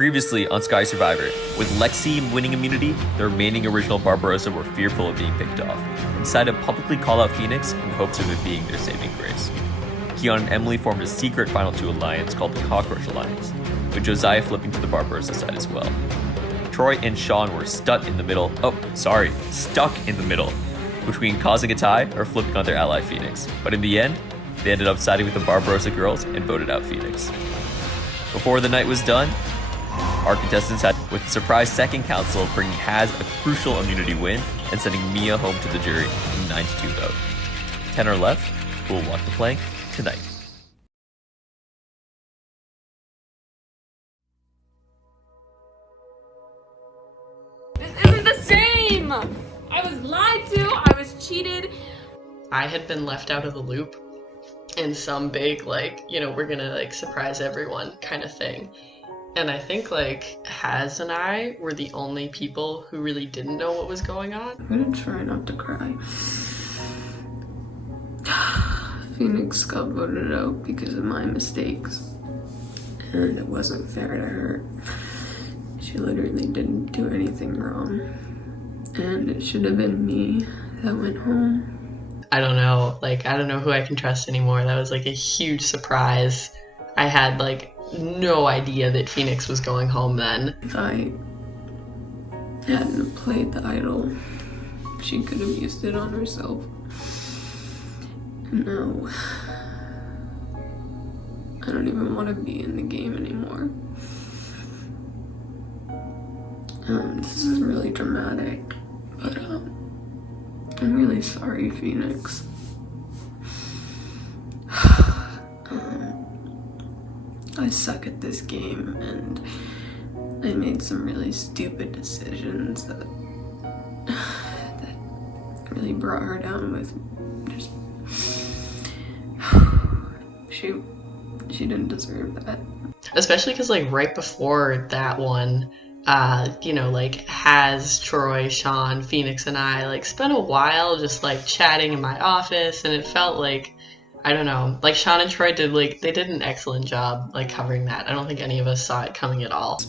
Previously on Scotty Survivor, with Lexi winning immunity, the remaining original Barbarossa were fearful of being picked off and decided to publicly call out Phoenix in hopes of it being their saving grace. Keon and Emily formed a secret Final Two alliance called the Cockroach Alliance, with Josiah flipping to the Barbarossa side as well. Troy and Sean were stuck in the middle between causing a tie or flipping on their ally Phoenix, but in the end, they ended up siding with the Barbarossa girls and voted out Phoenix. Before the night was done, our contestants had, with a surprise second council, bringing Haz a crucial immunity win and sending Mia home to the jury in 9-2 vote. 10 are left, who will walk the plank tonight. This isn't the same! I was lied to, I was cheated. I had been left out of the loop in some big, we're gonna, surprise everyone kind of thing. And I think, Haz and I were the only people who really didn't know what was going on. I'm gonna try not to cry. Phoenix got voted out because of my mistakes. And it wasn't fair to her. She literally didn't do anything wrong. And it should have been me that went home. I don't know. I don't know who I can trust anymore. That was, a huge surprise. I had, no idea that Phoenix was going home then. If I hadn't played the idol, she could have used it on herself. And now, I don't even want to be in the game anymore. This is really dramatic, but I'm really sorry, Phoenix. I suck at this game, and I made some really stupid decisions that really brought her down with just... She didn't deserve that. Especially because, right before that one, Haz, Troy, Sean, Phoenix, and I, spent a while just, chatting in my office, and it felt I don't know, Sean and Troy did, they did an excellent job, covering that. I don't think any of us saw it coming at all.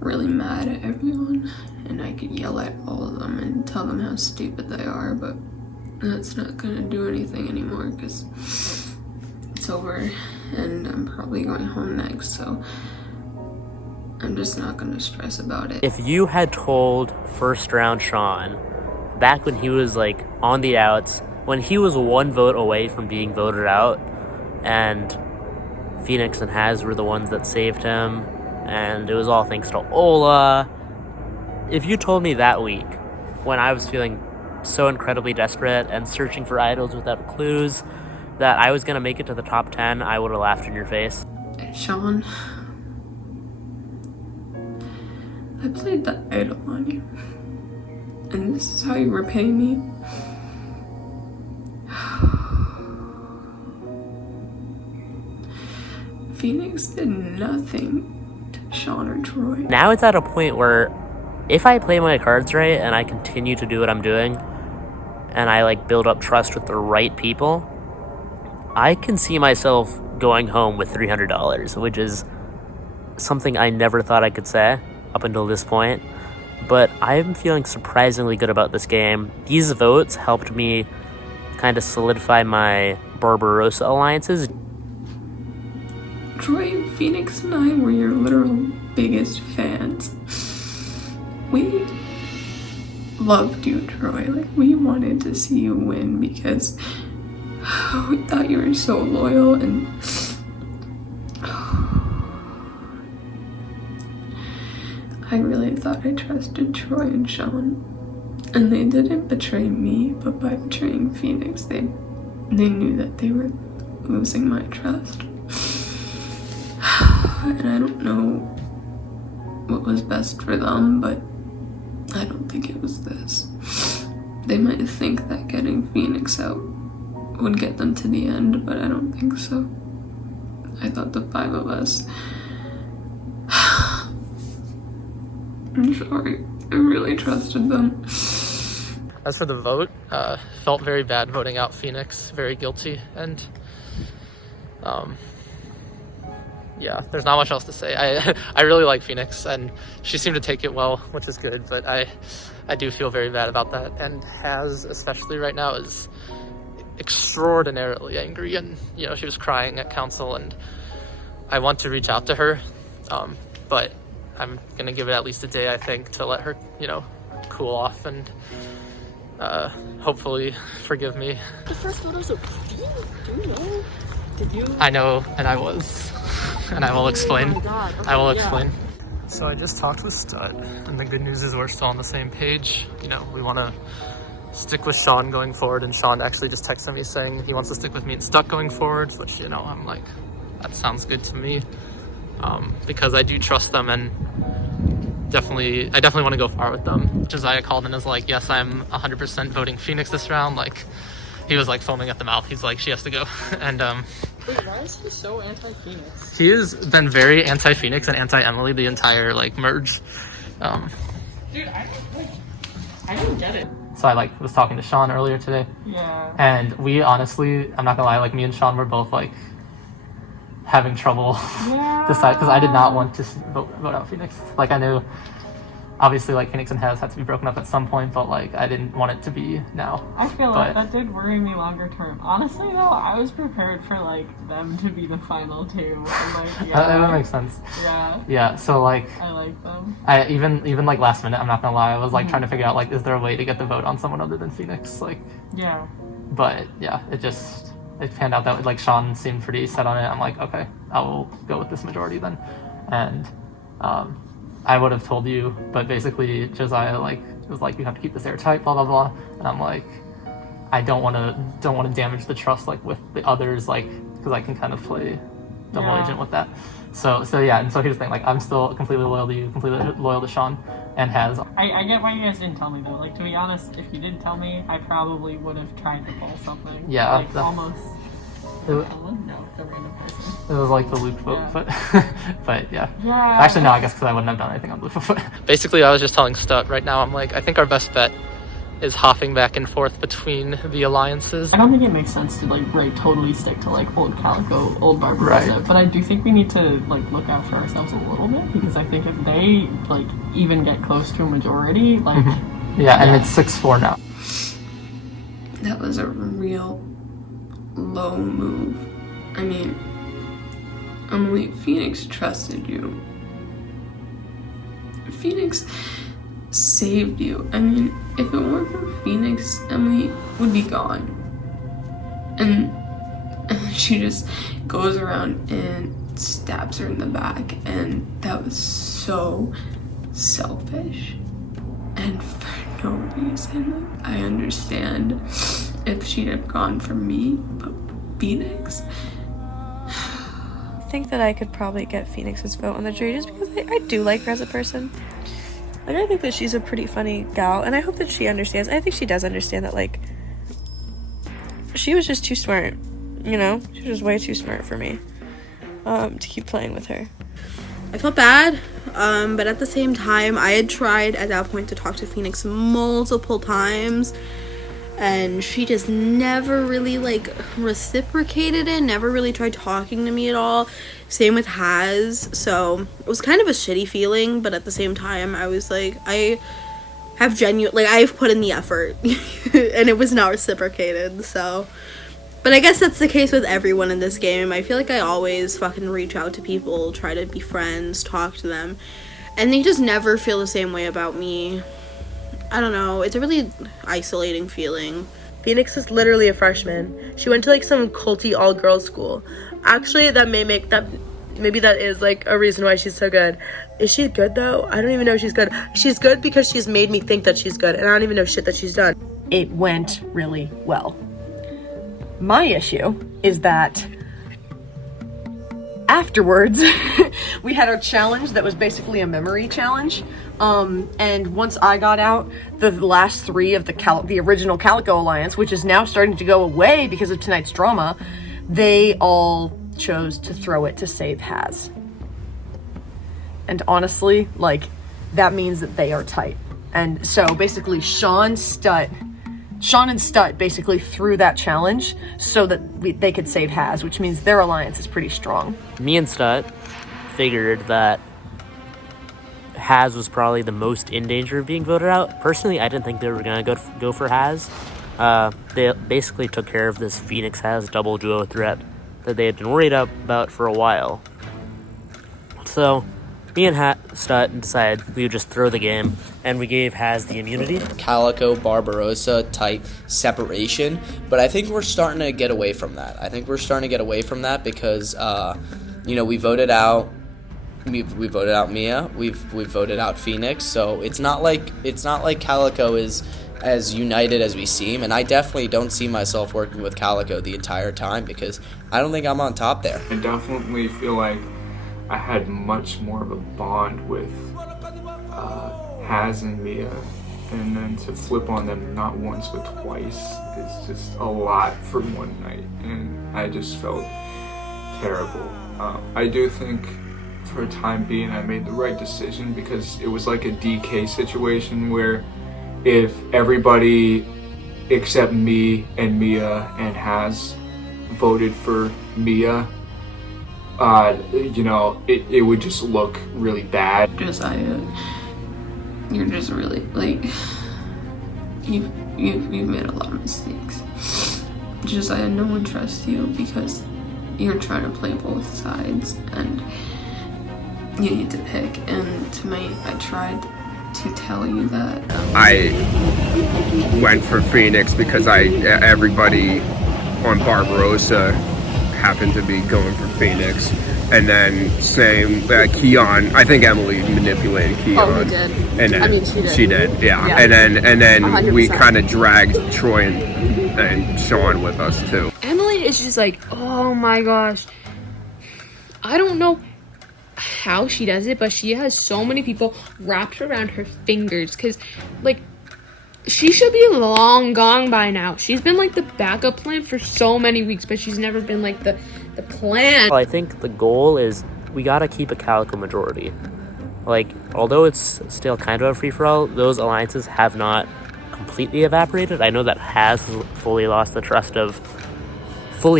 Really mad at everyone, and I could yell at all of them and tell them how stupid they are, but that's not gonna do anything anymore, because it's over, and I'm probably going home next, so I'm just not gonna stress about it. If you had told first round Sean, back when he was, on the outs, when he was one vote away from being voted out, and Phoenix and Haz were the ones that saved him, and it was all thanks to Ola. If you told me that week, when I was feeling so incredibly desperate and searching for idols without clues, that I was going to make it to the top 10, I would have laughed in your face. Sean, I played the idol on you, and this is how you repay me? Phoenix did nothing to Sean or Troy. Now it's at a point where if I play my cards right and I continue to do what I'm doing and I build up trust with the right people, I can see myself going home with $300, which is something I never thought I could say up until this point. But I'm feeling surprisingly good about this game. These votes helped me kind of solidify my Barbarossa alliances. Troy, Phoenix, and I were your literal biggest fans. We loved you, Troy. We wanted to see you win because we thought you were so loyal, and I really thought I trusted Troy and Sean. And they didn't betray me, but by betraying Phoenix, they knew that they were losing my trust. And I don't know what was best for them, but I don't think it was this. They might think that getting Phoenix out would get them to the end, but I don't think so. I thought the five of us... I'm sorry. I really trusted them. As for the vote, felt very bad voting out Phoenix, very guilty, and yeah, there's not much else to say. I really like Phoenix, and she seemed to take it well, which is good, but I do feel very bad about that. And Haz, especially right now, is extraordinarily angry, and you know, she was crying at council, and I want to reach out to her, but I'm gonna give it at least a day, I think, to let her, you know, cool off and hopefully forgive me. The first photos of Phoebe? Do you know? Did you? I know, and I was, and I will explain. Oh my God. Okay, I will yeah. explain. So I just talked with Stud, and the good news is we're still on the same page. You know, we want to stick with Sean going forward, and Sean actually just texted me saying he wants to stick with me and Stuck going forward, which, you know, I'm like, that sounds good to me, because I do trust them, and I definitely want to go far with them. Josiah called and was like, yes, I'm 100% voting Phoenix this round. Like, he was like foaming at the mouth. He's like, she has to go. And Wait, why is he so anti-Phoenix? he has been very anti-Phoenix and anti-Emily the entire like merge. Dude, I don't get it. So I was talking to Sean earlier today, Yeah. and we honestly, I'm not gonna lie, me and Sean were both having trouble decide, because I did not want to vote out Phoenix. I knew obviously Phoenix and Haz had to be broken up at some point, but I didn't want it to be now. I feel like that did worry me longer term. Honestly though, I was prepared for them to be the final two. And, That makes sense. Yeah. So I like them. I even last minute, I'm not gonna lie, I was trying to figure out is there a way to get the vote on someone other than Phoenix? Yeah. But yeah, it panned out that Sean seemed pretty set on it. I'm like, okay, I will go with this majority then. And I would have told you, but basically Josiah was like, you have to keep this airtight, blah blah blah. And I'm like, I don't want to damage the trust with the others, because I can kind of play double agent with that. So yeah, and so here's the thing, I'm still completely loyal to you, completely loyal to Sean and Haz. I get why you guys didn't tell me though. To be honest, if you didn't tell me, I probably would have tried to pull something. Yeah. Almost. No, it's a random person. It was the Luke vote, Yeah. but yeah. Yeah. Actually, no, I guess because I wouldn't have done anything on Blue. Basically, I was just telling Stut right now, I'm I think our best bet is hopping back and forth between the alliances. I don't think it makes sense to totally stick to old Calico, old Barbarossa, Right. but I do think we need to look out for ourselves a little bit, because I think if they even get close to a majority, Yeah, and it's 6-4 now. That was a real low move. I mean, Emily, Phoenix trusted you. Phoenix saved you. I mean, if it weren't for Phoenix, Emily would be gone. And she just goes around and stabs her in the back, and that was so selfish. And for no reason. I understand if she'd have gone for me, but Phoenix? I think that I could probably get Phoenix's vote on the jury just because I do like her as a person. I think that she's a pretty funny gal, and I hope that she understands. I think she does understand that, she was just too smart, you know? She was just way too smart for me to keep playing with her. I felt bad, but at the same time, I had tried at that point to talk to Phoenix multiple times, and she just never really reciprocated it, never really tried talking to me at all. Same with Haz. So it was kind of a shitty feeling, but at the same time I was I have I've put in the effort and it was not reciprocated. So, but I guess that's the case with everyone in this game. I feel I always fucking reach out to people, try to be friends, talk to them, and they just never feel the same way about me. I don't know, it's a really isolating feeling. Phoenix is literally a freshman. She went to some culty all-girls school. Actually, maybe that is a reason why she's so good. Is she good though? I don't even know if she's good. She's good because she's made me think that she's good, and I don't even know shit that she's done. It went really well. My issue is that afterwards, we had our challenge that was basically a memory challenge. And once I got out, the last three of the original Calico Alliance, which is now starting to go away because of tonight's drama, they all chose to throw it to save Haz. And honestly, that means that they are tight. And so basically Sean, Stut, Sean and Stut basically threw that challenge so that they could save Haz, which means their alliance is pretty strong. Me and Stut figured that Haz was probably the most in danger of being voted out. Personally, I didn't think they were going to go for Haz. They basically took care of this Phoenix Haz double duo threat that they had been worried about for a while. So me and Stut decided we would just throw the game, and we gave Haz the immunity. Calico Barbarossa type separation, but I think we're starting to get away from that. Because we voted out Mia, we've voted out Phoenix, so it's not like Calico is as united as we seem, and I definitely don't see myself working with Calico the entire time because I don't think I'm on top there. I definitely feel like I had much more of a bond with Haz and Mia, and then to flip on them not once but twice is just a lot for one night, and I just felt terrible. I do think for a time being I made the right decision because it was like a DK situation where if everybody except me and Mia and Haz voted for Mia, it would just look really bad. Josiah, you're just really, like, you've made a lot of mistakes. Josiah, no one trusts you because you're trying to play both sides and you need to pick. And tonight I tried to tell you that. I went for Phoenix because everybody on Barbarossa happened to be going for Phoenix, and then Keon. I think Emily manipulated Keon. Oh, he did. And then, she did. Yeah. Yeah. And then 100%. we kind of dragged Troy and Sean with us too. Emily is just like, oh my gosh. I don't know how she does it, but she has so many people wrapped around her fingers because, like, she should be long gone by now. She's been like the backup plan for so many weeks, but she's never been like the plan. Well, I think the goal is we gotta keep a Calico majority. Like, although it's still kind of a free-for-all, those alliances have not completely evaporated. I know that Haz fully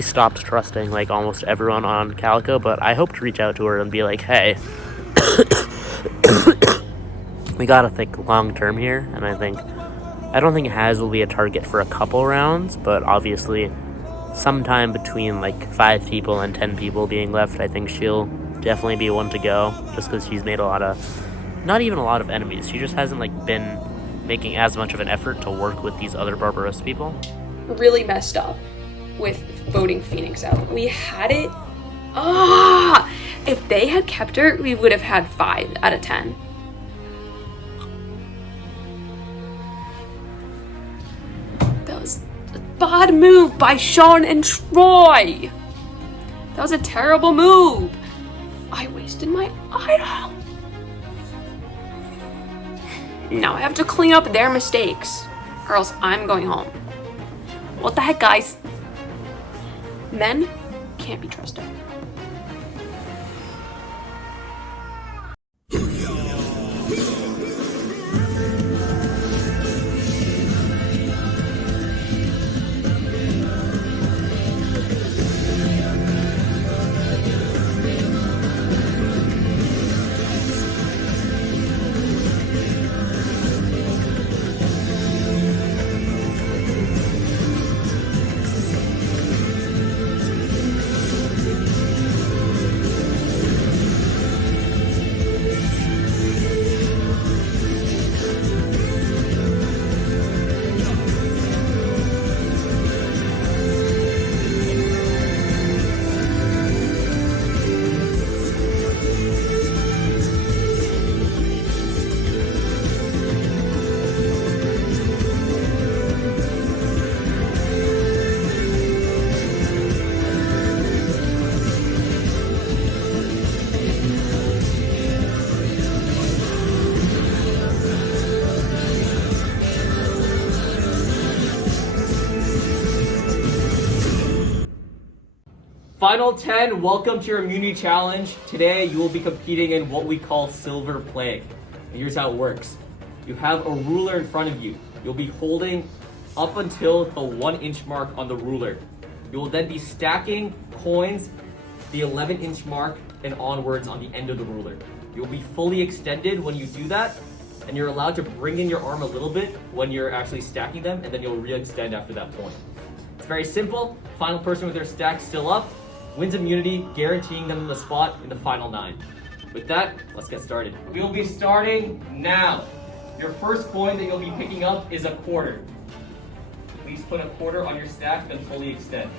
stopped trusting like almost everyone on Calico, but I hope to reach out to her and be like, hey, we gotta think long term here. And I don't think Haz will be a target for a couple rounds, but obviously sometime between like 5 people and 10 people being left, I think she'll definitely be one to go, just because she's made not even a lot of enemies. She just hasn't like been making as much of an effort to work with these other Barbarossa people. Really messed up with voting Phoenix out. We had it. If they had kept her, we would have had 5 out of 10. That was a bad move by Sean and Troy. That was a terrible move. I wasted my idol. Now I have to clean up their mistakes, or else I'm going home. What the heck, guys? Men can't be trusted. Final 10, welcome to your immunity challenge. Today you will be competing in what we call Silver Plague. And here's how it works. You have a ruler in front of you. You'll be holding up until the 1-inch mark on the ruler. You will then be stacking coins the 11-inch mark and onwards on the end of the ruler. You'll be fully extended when you do that, and you're allowed to bring in your arm a little bit when you're actually stacking them, and then you'll re-extend after that point. It's very simple. Final person with their stack still up wins immunity, guaranteeing them the spot in the final 9. With that, let's get started. We'll be starting now. Your first coin that you'll be picking up is a quarter. Please put a quarter on your stack, then fully extend.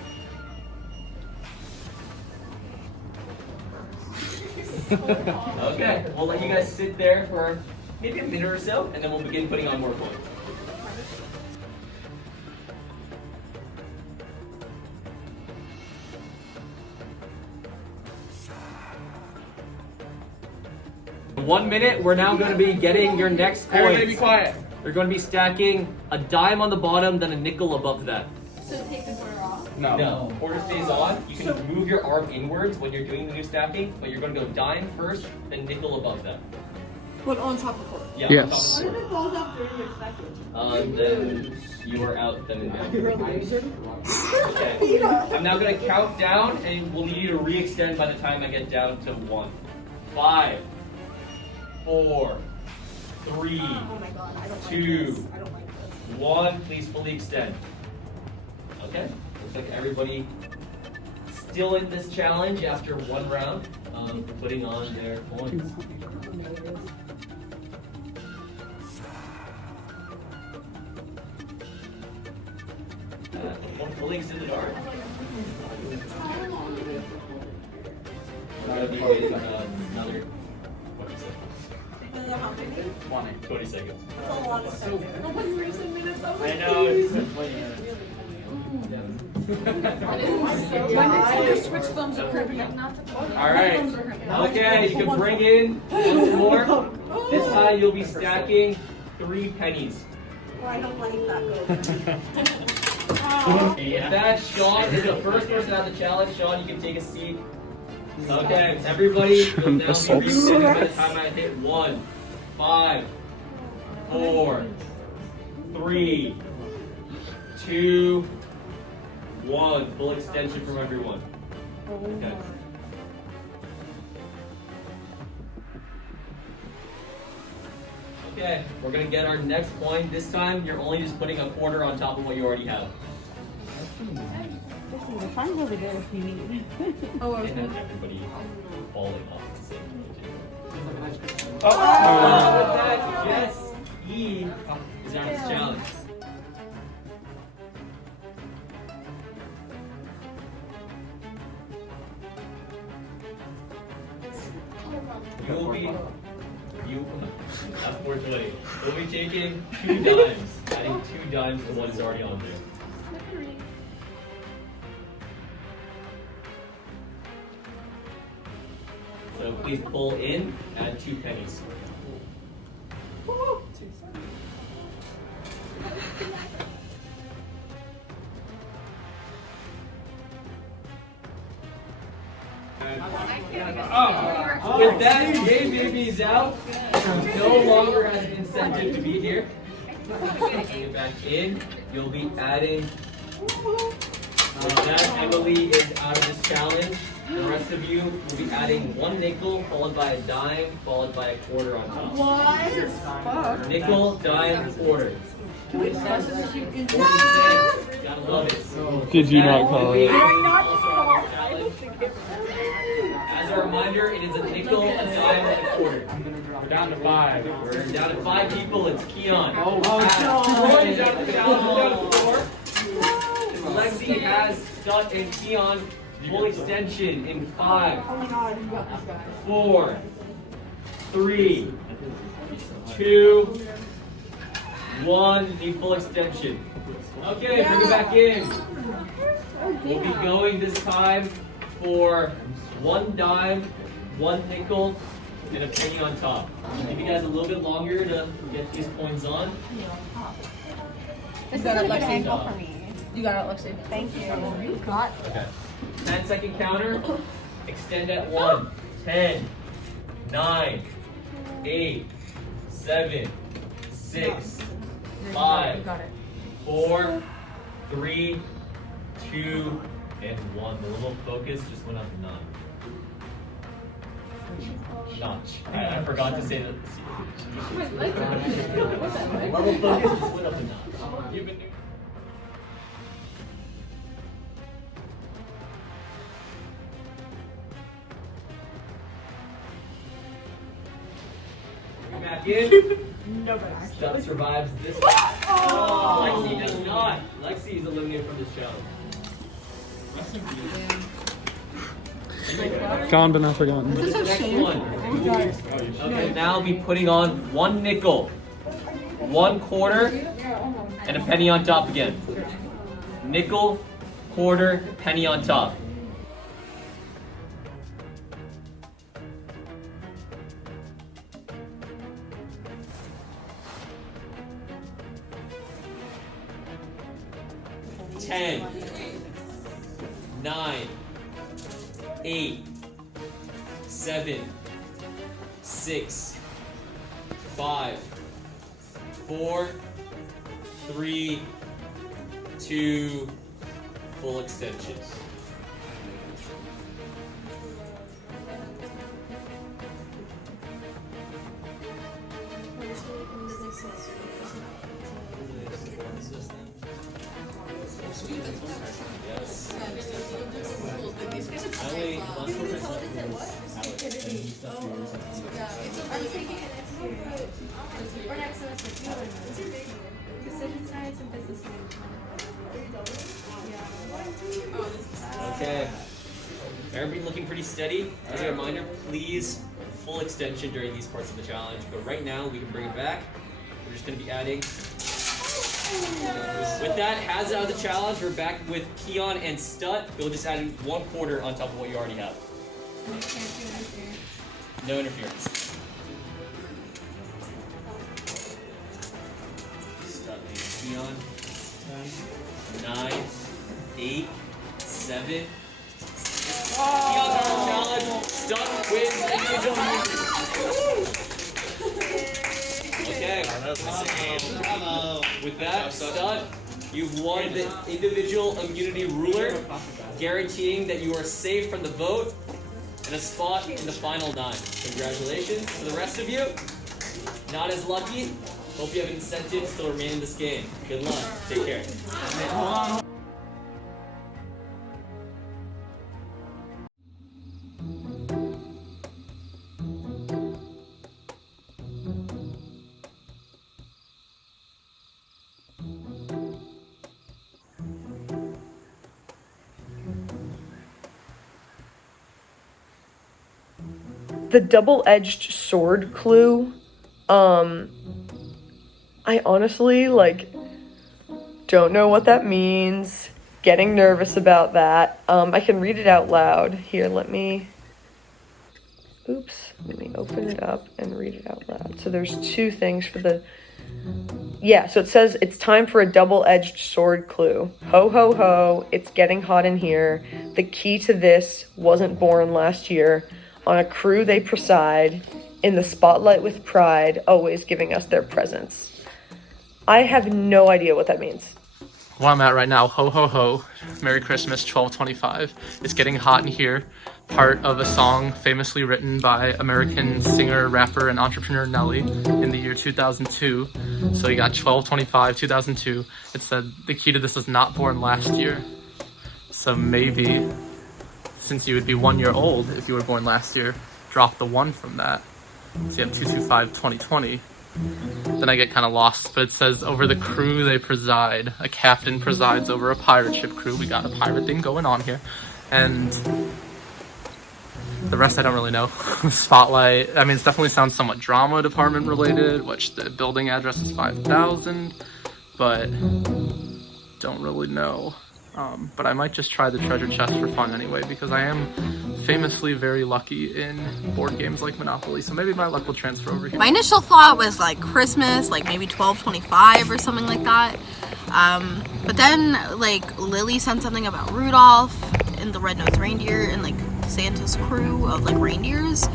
Okay, we'll let you guys sit there for maybe a minute or so, and then we'll begin putting on more coins. In 1 minute, we're now going to be getting your next coins. Everybody be quiet. You're going to be stacking a dime on the bottom, then a nickel above that. So take the quarter off? No. Quarter stays on. You can move your arm inwards when you're doing the new stacking, but you're going to go dime first, then nickel above that. But on top of the quarter? Yeah, yes. on top of the What if it falls off during your expected? Then you are out. Then You're a loser. Okay. I'm now going to count down, and we'll need you to re-extend by the time I get down to 1. 5, 4, 3, 2, 1. Please fully extend. Okay. Looks like everybody still in this challenge after 1 round of putting on their coins. Fully extended arm. We're going to be waiting another 20 seconds. I know. It's Switch thumbs are creeping up. Alright. Okay, you can bring in once more. This time you'll be stacking 3 pennies. I don't like that. If that Sean is the first person out of the challenge, Sean, you can take a seat. Okay, everybody will now be resetting by the time I hit 1, 5, 4, 3, 2, 1. Full extension from everyone. Okay. Okay, we're gonna get our next coin. This time, you're only just putting a quarter on top of what you already have. If I'm really good if you need. Oh, And then everybody falling off the same page. Oh. With that, Jess E is on this challenge. Unfortunately, we'll be taking 2 dimes, adding 2 dimes to what is already on there. So please pull in, add 2 pennies. With that, Yay Baby is out. No longer has an incentive to be here. Get back in. You'll be adding. With that, Emily is out of this challenge. The rest of you will be adding 1 nickel, followed by a dime, followed by a quarter on top. What? Nickel, dime, quarter. Can we discuss this if you can? Gotta love it. Did you not call it? As a reminder, it is a nickel, a dime, and a quarter. We're down to 5. We're down to 5 people. It's Keon. Oh, Troy is out of the challenge. We're down to 4. Lexi has Scott and Keon. Full extension in 5, 4, 3, 2, 1. Need full extension. Okay, bring it back in. We'll be going this time for 1 dime, 1 nickel, and a penny on top. I'll give you guys a little bit longer to get these coins on. Is that a good angle for me? You got it, Lexi. Thank you. You got it. Okay. 10-second counter. Extend at 1, 10, 9, 8, 7, 6, 5, 4, 3, 2, and 1. The level of focus just went up to none. Notch. I forgot to say that. Level of focus just went up a notch. You've been doing. Back in. No, but actually. Scott survives this one. Oh, Lexi does not. Lexi is eliminated from the show. Gone but not forgotten. This is next one. Okay, now I'll be putting on 1 nickel, 1 quarter, and a penny on top again. Nickel, quarter, penny on top. Ten, 9, 8, 7, 6, 5, 4, 3, 2, full extensions. Okay. Everybody looking pretty steady. As a reminder, please full extension during these parts of the challenge. But right now, we can bring it back. We're just going to be adding. With that, Haz out of the challenge. We're back with Keon and Stut. We'll just add 1 quarter on top of what you already have. No interference. Stut and Keon. 9, 8, 7. Keon's out of the challenge. Stut wins individual immunity. Okay. With that, Stut, you've won the individual immunity ruler, guaranteeing that you are safe from the vote and a spot in the final 9. Congratulations. For the rest of you, not as lucky. Hope you have incentives to remain in this game. Good luck. Take care. The double-edged sword clue, I honestly, don't know what that means. Getting nervous about that. I can read it out loud. Here, let me open it up and read it out loud. So there's 2 things for the... Yeah, so it says, it's time for a double-edged sword clue. Ho, ho, ho, it's getting hot in here. The key to this wasn't born last year. On a crew they preside, in the spotlight with pride, always giving us their presence. I have no idea what that means. Where I'm at right now, ho ho ho, Merry Christmas, 1225. It's getting hot in here. Part of a song famously written by American singer, rapper, and entrepreneur Nelly in the year 2002. So you got 1225, 2002. It said the key to this was not born last year. So maybe, since you would be 1 year old if you were born last year, drop the 1 from that. So you have 225, 2020. Then I get kind of lost, but it says, over the crew they preside. A captain presides over a pirate ship crew. We got a pirate thing going on here. And the rest I don't really know. Spotlight, it definitely sounds somewhat drama department related, which the building address is 5000, but don't really know. But I might just try the treasure chest for fun anyway, because I am famously very lucky in board games like Monopoly, so maybe my luck will transfer over here. My initial thought was Christmas, maybe 1225 or something like that. But then Lily sent something about Rudolph and the red-nosed reindeer, and Santa's crew of like reindeers.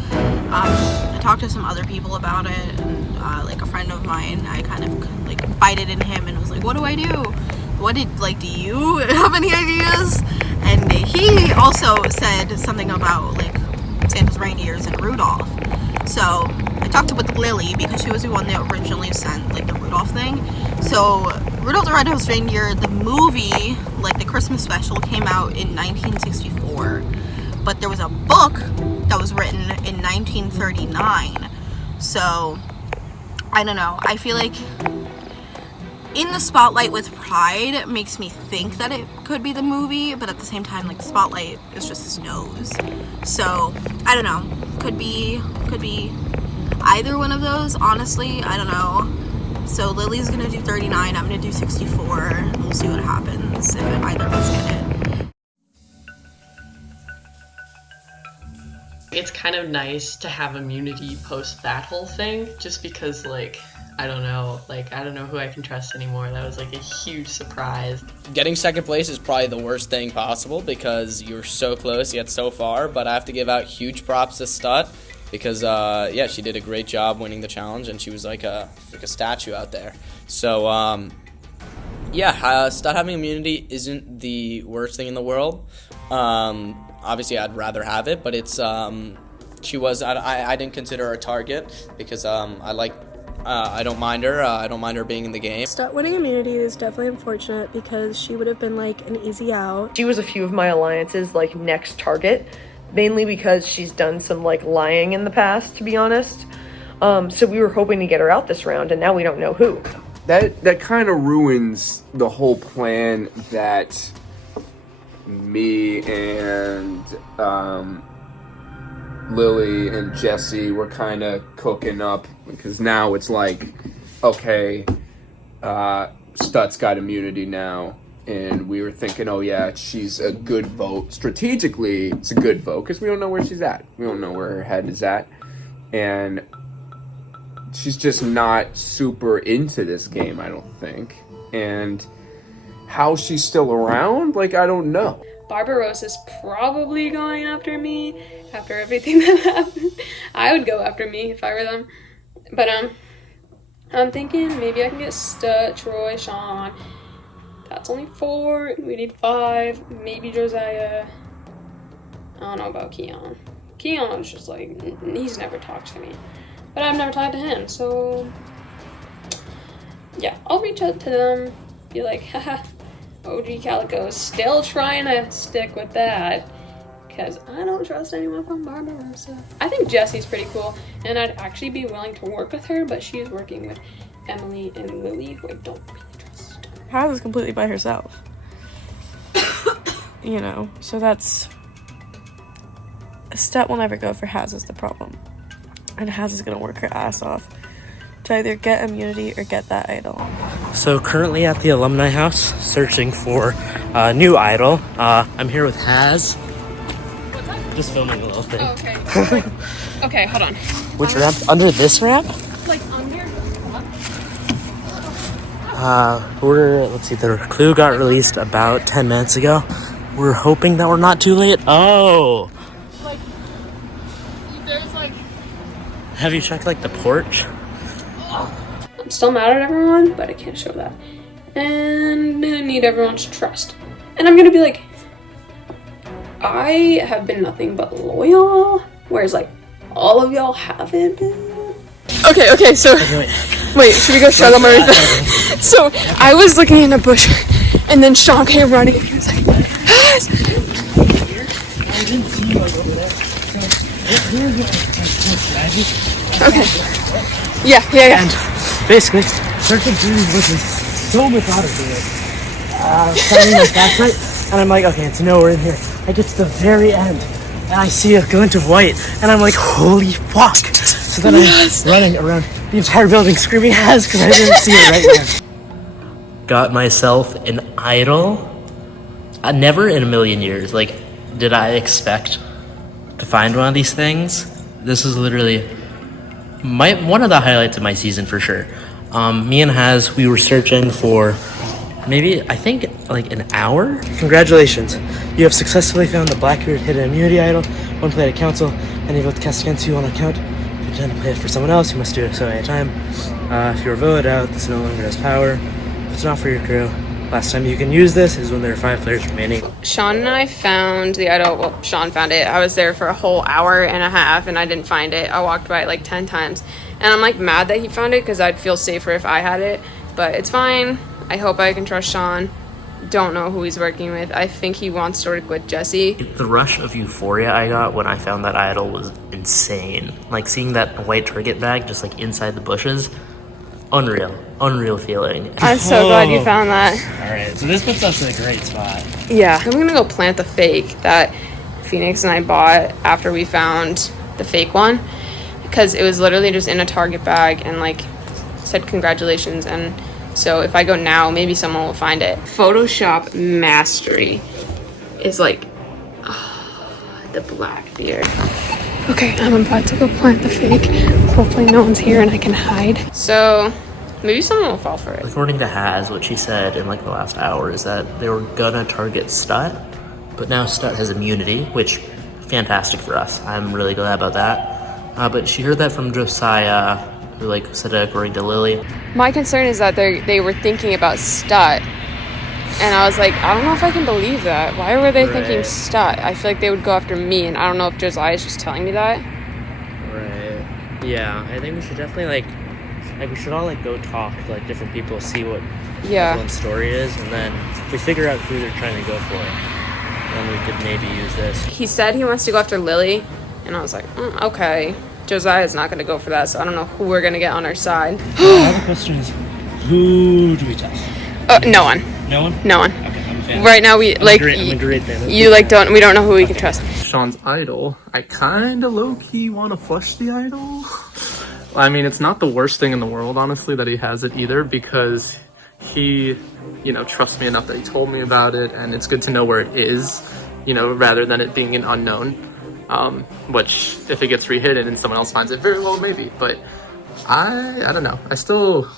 I talked to some other people about it, and like a friend of mine, I kind of like confided in him and was like, what do I do? Do you have any ideas? And he also said something about like Santa's reindeers and Rudolph. So I talked with Lily because she was the one that originally sent like the Rudolph thing. So Rudolph the Red-Nosed Reindeer, the movie, like the Christmas special, came out in 1964, but there was a book that was written in 1939. So I don't know, I feel like In the Spotlight with Pride makes me think that it could be the movie, but at the same time, like, the spotlight is just his nose. So I don't know, could be either one of those, honestly. I don't know. So Lily's gonna do 39, I'm gonna do 64. We'll see what happens if either of us get it. It's kind of nice to have immunity post that whole thing, just because, like, I don't know who I can trust anymore. That was like a huge surprise. Getting second place is probably the worst thing possible because you're so close yet so far, but I have to give out huge props to Stut because, yeah, she did a great job winning the challenge, and she was like a statue out there. So, yeah, Stut having immunity isn't the worst thing in the world. Obviously, I'd rather have it, but it's, she was, I didn't consider her a target because I don't mind her. I don't mind her being in the game. Stut winning immunity is definitely unfortunate because she would have been like an easy out. She was a few of my alliance's like next target, mainly because she's done some like lying in the past, to be honest. So we were hoping to get her out this round, and now we don't know who. That kind of ruins the whole plan that me and Lily and Jesse were kind of cooking up, because now it's like, okay, Stut's got immunity now, and we were thinking, oh yeah, she's a good vote. Strategically, it's a good vote, because we don't know where she's at. We don't know where her head is at, and she's just not super into this game, I don't think. And how she's still around, like, I don't know. Barbarossa's probably going after me after everything that happened. I would go after me if I were them. But I'm thinking maybe I can get Stut, Troy, Sean. That's only 4. We need 5. Maybe Josiah. I don't know about Keon. Keon's just like, he's never talked to me. But I've never talked to him, so yeah, I'll reach out to them, be like, haha, OG Calico is still trying to stick with that, because I don't trust anyone from Barbarossa. I think Jessie's pretty cool, and I'd actually be willing to work with her, but she's working with Emily and Lily, who I don't really trust. Haz is completely by herself. You know, so that's... Stut will never go for Haz is the problem. And Haz is gonna work her ass off to either get immunity or get that idol. So currently at the alumni house, searching for a new idol. I'm here with Haz. Just filming a little thing. Oh, okay. Okay, hold on. Which ramp? Under this ramp? Like on here? Let's see, the clue got released about 10 minutes ago. We're hoping that we're not too late. Oh! Like, there's like... Have you checked, like, the porch? I'm still mad at everyone, but I can't show that. And I need everyone's trust. And I'm gonna be like, I have been nothing but loyal, whereas like all of y'all haven't been. Okay, so wait, should we go show them everything? So I was looking in a bush, and then Sean came running, and he was like, "Guys!" Okay. Yeah. And basically, searching through these bushes so methodically. Finding my flashlight, and I'm like, okay, it's nowhere in here. I get to the very end, and I see a glint of white, and I'm like, holy fuck! So then I'm running around the entire building screaming Haz because I didn't see it right there. Got myself an idol. Never in a million years, like, did I expect to find one of these things. This is literally one of the highlights of my season for sure. Me and Haz, we were searching for maybe, I think, like an hour? Congratulations. You have successfully found the Blackbeard hidden immunity idol. One play at council. Any vote cast against you on account. If you intend to play it for someone else, you must do it so at a time. If you are voted out, this no longer has power. If it's not for your crew, last time you can use this is when there are 5 players remaining. Sean and I found the idol. Well, Sean found it. I was there for a whole hour and a half and I didn't find it. I walked by it like 10 times. And I'm like mad that he found it because I'd feel safer if I had it. But it's fine. I hope I can trust Sean. Don't know who he's working with. I think he wants to work with Jesse. The rush of euphoria I got when I found that idol was insane. Like seeing that white target bag just like inside the bushes. Unreal feeling. I'm so glad you found that. Alright, so this puts us in a great spot. Yeah, I'm gonna go plant the fake that Phoenix and I bought after we found the fake one, because it was literally just in a Target bag and like said congratulations. And so if I go now, maybe someone will find it. Photoshop mastery is like the Blackbeard. Okay, I'm about to go plant the fake. Hopefully no one's here and I can hide. So maybe someone will fall for it. According to Haz, what she said in like the last hour is that they were gonna target Stut, but now Stut has immunity, which fantastic for us. I'm really glad about that. But she heard that from Josiah, who like said it according to Lily. My concern is that they were thinking about Stut. And I was like, I don't know if I can believe that. Why were they thinking Stut? I feel like they would go after me, and I don't know if Josiah is just telling me that. Right. Yeah, I think we should definitely like we should all like go talk to like different people, see what everyone's story is, and then if we figure out who they're trying to go for, then we could maybe use this. He said he wants to go after Lily, and I was like, okay. Josiah's not going to go for that, so I don't know who we're going to get on our side. Another question is, who do we test? No one. No one? No one. Okay, I'm a fan. Right now, we I'm like a great fan. you like don't. We don't know who we can trust. Sean's idol. I kind of low-key want to flush the idol. I mean, it's not the worst thing in the world, honestly, that he has it either, because he, trusts me enough that he told me about it, and it's good to know where it is, rather than it being an unknown. Which, if it gets rehidden and someone else finds it, very well maybe. But I don't know. I still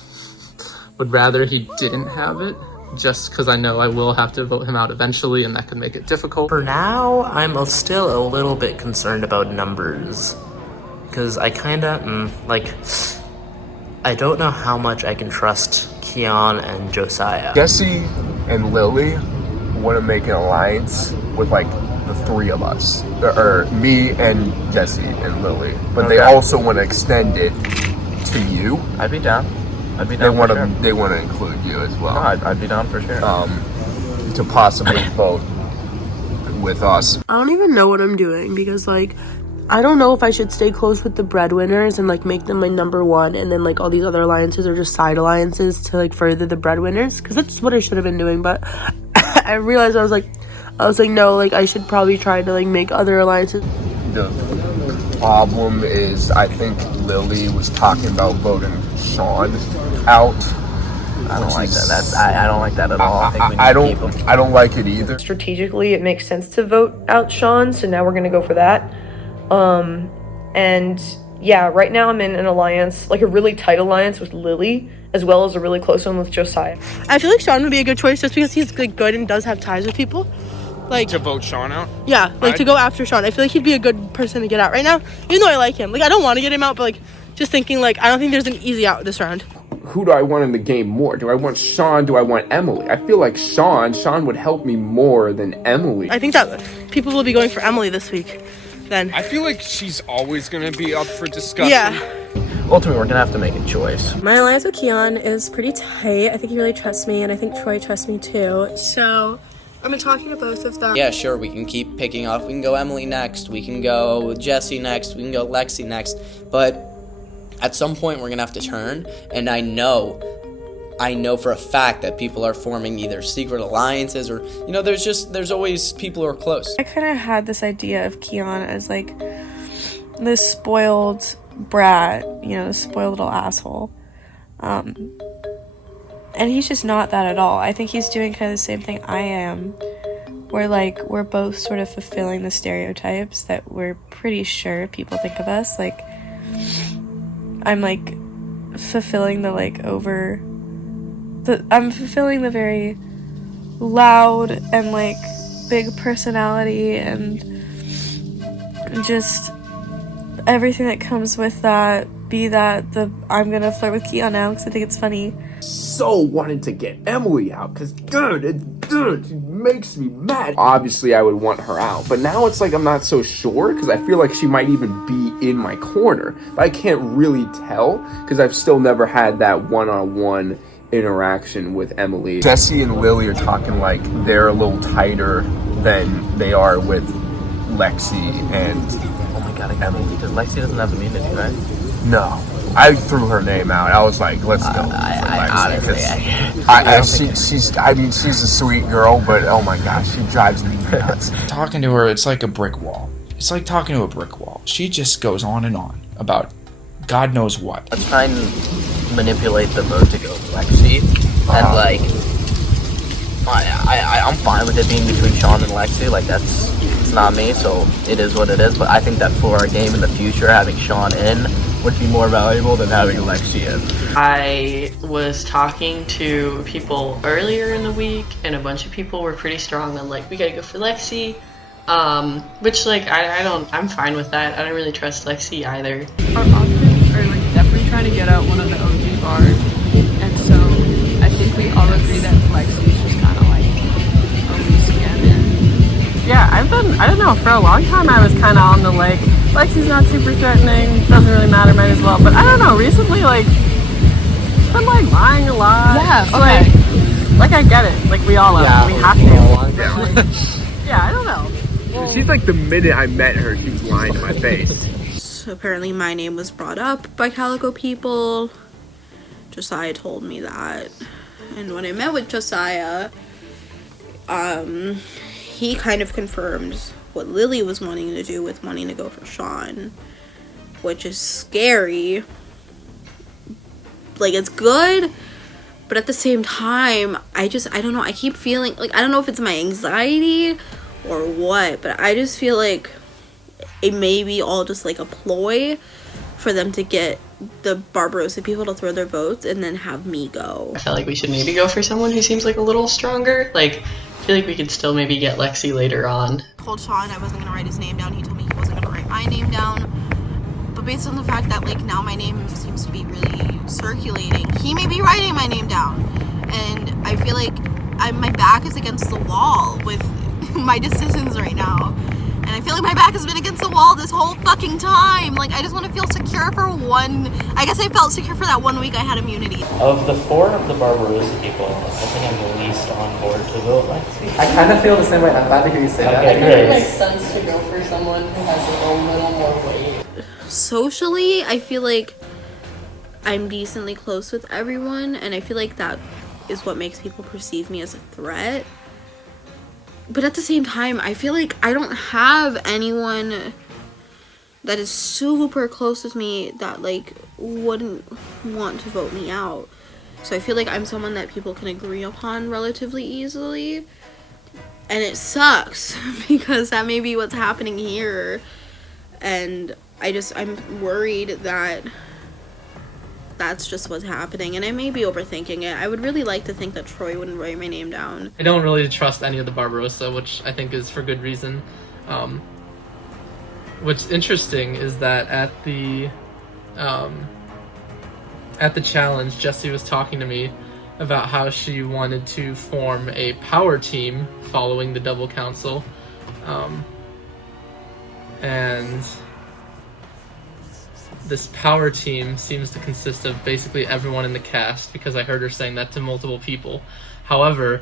would rather he didn't have it, just because I know I will have to vote him out eventually, and that could make it difficult. For now, I'm still a little bit concerned about numbers, because I kind of, I don't know how much I can trust Keon and Josiah. Jesse and Lily want to make an alliance with like the 3 of us, or me and Jesse and Lily, but they also want to extend it to you. I'd be down. They want to include you as well. No, I'd be down for sure. To possibly vote with us. I don't even know what I'm doing because like I don't know if I should stay close with the breadwinners and like make them my number one, and then like all these other alliances are just side alliances to like further the breadwinners, because that's what I should have been doing. But I realized I was like no, like I should probably try to like make other alliances. The problem is I think Lily was talking about voting Sean out. I don't like that. I don't like that at all. I don't like it either. Strategically, it makes sense to vote out Sean, so now we're gonna go for that. And yeah, right now I'm in an alliance, like a really tight alliance with Lily, as well as a really close one with Josiah. I feel like Sean would be a good choice just because he's like good and does have ties with people. Like to vote Sean out? Yeah, like to go after Sean. I feel like he'd be a good person to get out right now, even though I like him. Like I don't want to get him out, but like just thinking like I don't think there's an easy out this round. Who do I want in the game more? Do I want Sean? Do I want Emily? I feel like Sean would help me more than Emily. I think that people will be going for Emily this week. Then I feel like she's always going to be up for discussion. Yeah. Ultimately, we're gonna have to make a choice. My alliance with Keon is pretty tight. I think he really trusts me, and I think Troy trusts me too. So I've been talking to both of them. Yeah, sure, we can keep picking off. We can go Emily next. We can go Jesse next. We can go Lexi next. But at some point, we're going to have to turn. And I know for a fact that people are forming either secret alliances or, there's always people who are close. I kind of had this idea of Keon as, like, this spoiled brat, this spoiled little asshole. And he's just not that at all. I think he's doing kind of the same thing I am, where, like, we're both sort of fulfilling the stereotypes that we're pretty sure people think of us. Like, I'm, like, fulfilling the, like, I'm fulfilling the very loud and like big personality and just everything that comes with that. Be that I'm gonna flirt with Keon now because I think it's funny. So wanted to get Emily out because she makes me mad. Obviously I would want her out, but now it's like I'm not so sure because I feel like she might even be in my corner, but I can't really tell because I've still never had that one-on-one interaction with Emily. Jesse and Lily are talking like they're a little tighter than they are with Lexi and Emily, because Lexi doesn't have immunity, right? no. I threw her name out. I was like, let's go. She's a sweet girl, but oh my gosh, she drives me nuts. Talking to her, it's like a brick wall. It's like talking to a brick wall. She just goes on and on about God knows what. Let's try and manipulate the vote to go Lexi, and like, I'm fine with it being between Sean and Lexi. Like it's not me, so it is what it is. But I think that for our game in the future, having Sean in would be more valuable than having Lexi in. I was talking to people earlier in the week, and a bunch of people were pretty strong on like, we gotta go for Lexi. Which like I'm fine with that. I don't really trust Lexi either. Our options are like definitely trying to get out one of the OG bars, and so I think we all agree that Lexi's just kind of like a loose cannon. Yeah, I don't know, for a long time I was kind of on the like, Lexi's not super threatening, doesn't really matter, might as well. But I don't know, recently, like, she's been, like, lying a lot. Yeah, It's okay. Like, I get it. Like, we all are. We have to. Yeah. Like, yeah, I don't know. Well, She's like the minute I met her, she was lying to my face. So apparently my name was brought up by Calico people. Josiah told me that. And when I met with Josiah, he kind of confirmed what Lily was wanting to do with wanting to go for Sean, which is scary. Like, it's good, but at the same time, I don't know, I keep feeling, like, I don't know if it's my anxiety or what, but I just feel like it may be all just, like, a ploy for them to get the Barbarossa people to throw their votes and then have me go. I felt like we should maybe go for someone who seems like a little stronger. Like, I feel like we could still maybe get Lexi later on. Told Sean I wasn't gonna write his name down. He told me he wasn't gonna write my name down. But based on the fact that like now my name seems to be really circulating, he may be writing my name down. And I feel like my back is against the wall with my decisions right now. And I feel like my back has been against the wall this whole fucking time. Like, I just want to feel secure for I guess I felt secure for that 1 week I had immunity. Of the 4 of the Barbarossa people, I think I'm the least on board to vote Lexi. I kind of feel the same way. I'm glad to hear you say that. I think it makes sense to go for someone who has like a little more weight. Socially, I feel like I'm decently close with everyone, and I feel like that is what makes people perceive me as a threat. But at the same time, I feel like I don't have anyone that is super close with me that like wouldn't want to vote me out. So I feel like I'm someone that people can agree upon relatively easily. And it sucks because that may be what's happening here. And I'm worried that that's just what's happening, and I may be overthinking it. I would really like to think that Troy wouldn't write my name down. I don't really trust any of the Barbarossa, which I think is for good reason. What's interesting is that at the challenge, Jessie was talking to me about how she wanted to form a power team following the double council, and this power team seems to consist of basically everyone in the cast, because I heard her saying that to multiple people. However,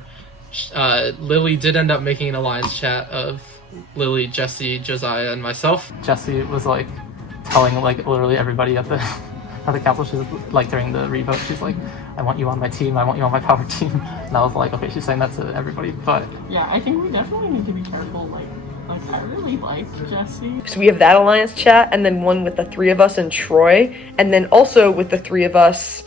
Lily did end up making an alliance chat of Lily, Jesse, Josiah, and myself. Jesse was like telling like literally everybody at the council, she's like during the revote, she's like, I want you on my team, I want you on my power team. And I was like, okay, she's saying that to everybody, but yeah, I think we definitely need to be careful. Like I really like Jesse. So we have that alliance chat, and then one with the 3 of us and Troy, and then also with the 3 of us,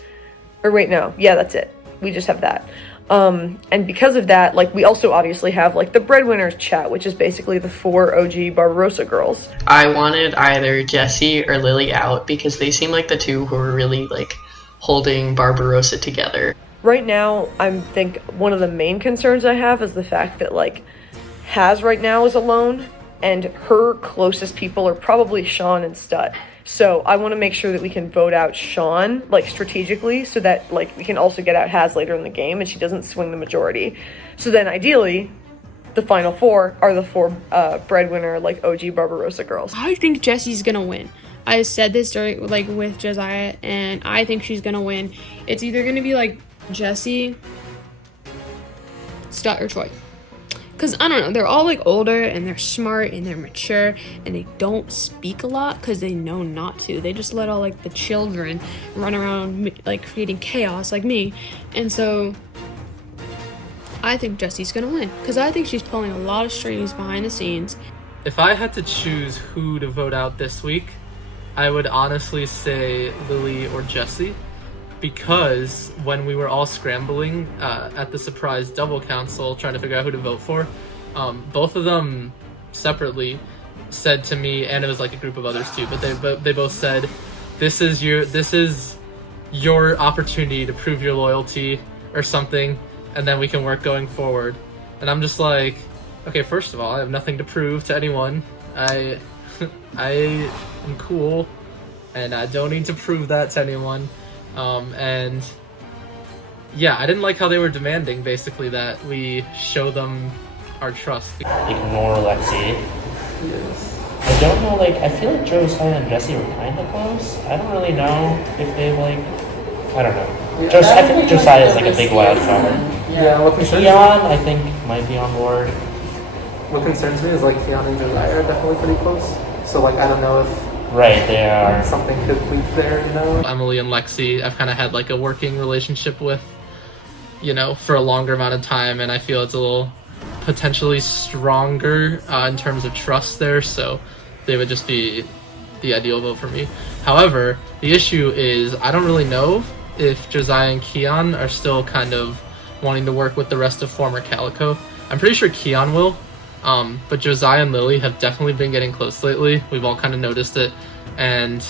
or wait, no, yeah, that's it. We just have that. And because of that, like, we also obviously have, like, the breadwinners chat, which is basically the 4 OG Barbarossa girls. I wanted either Jesse or Lily out because they seem like the 2 who were really, like, holding Barbarossa together. right now, I think one of the main concerns I have is the fact that, like, Haz right now is alone, and her closest people are probably Sean and Stud. So I want to make sure that we can vote out Sean, like, strategically, so that, like, we can also get out Haz later in the game, and she doesn't swing the majority. So then, ideally, the final 4 are the 4 breadwinner, like, OG Barbarossa girls. I think Jesse's gonna win. I said this during, like, with Josiah, and I think she's gonna win. It's either gonna be, like, Jesse, Stud, or Troy. Because, I don't know, they're all, like, older, and they're smart, and they're mature, and they don't speak a lot because they know not to. They just let all, like, the children run around, like, creating chaos, like me. And so, I think Jesse's gonna win. Because I think she's pulling a lot of strings behind the scenes. If I had to choose who to vote out this week, I would honestly say Lily or Jesse. Because when we were all scrambling at the surprise double council trying to figure out who to vote for, both of them separately said to me, and it was like a group of others too, but they both said, this is your opportunity to prove your loyalty or something, and then we can work going forward. And I'm just like, okay, first of all, I have nothing to prove to anyone. I am cool, and I don't need to prove that to anyone. And yeah, I didn't like how they were demanding basically that we show them our trust. Ignore Lexi. I don't know, like, I feel like Josiah and Jesse were kind of close. I don't really know if they, like, I don't know. I feel like Josiah is like a big wild card. Yeah, what concerns me, Keon, I think, might be on board. what concerns me is like Keon and Josiah are definitely pretty close. So like, I don't know if right, they are. Something could leak there, you know? Emily and Lexi, I've kind of had like a working relationship with, you know, for a longer amount of time, and I feel it's a little potentially stronger in terms of trust there, so they would just be the ideal vote for me. However, the issue is I don't really know if Josiah and Keon are still kind of wanting to work with the rest of former Calico. I'm pretty sure Keon will. But Josiah and Lily have definitely been getting close lately. We've all kind of noticed it. And